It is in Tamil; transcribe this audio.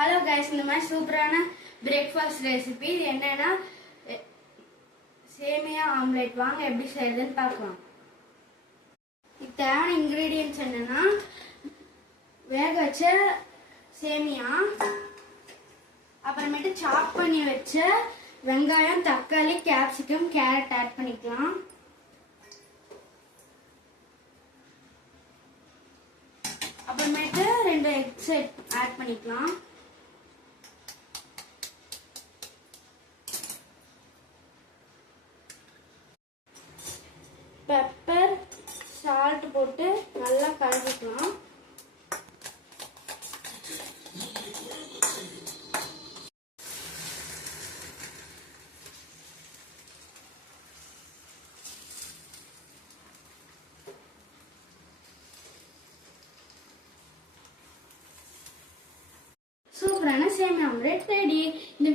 ஹலோ கைஸ், இந்த மாதிரி சூப்பரான பிரேக்ஃபாஸ்ட் ரெசிபி இது என்னன்னா சேமியா ஆம்லெட். வாங்க எப்படி செய்யறதுன்னு பார்க்கலாம். இது தேவையான இன்கிரீடியன்ட்ஸ் என்னன்னா வேக வச்ச சேமியா, அப்புறமேட்டு சாப் பண்ணி வச்ச வெங்காயம், தக்காளி, கேப்சிகம், கேரட் ஆட் பண்ணிக்கலாம். அப்புறமேட்டு 2 எக்ஸ் ஆட் பண்ணிக்கலாம். பெப்பர், சால்ட் போட்டு நல்லா கலந்துக்கலாம். சூப்பரான சேமியா ஆம்லெட் ரெடி. இந்த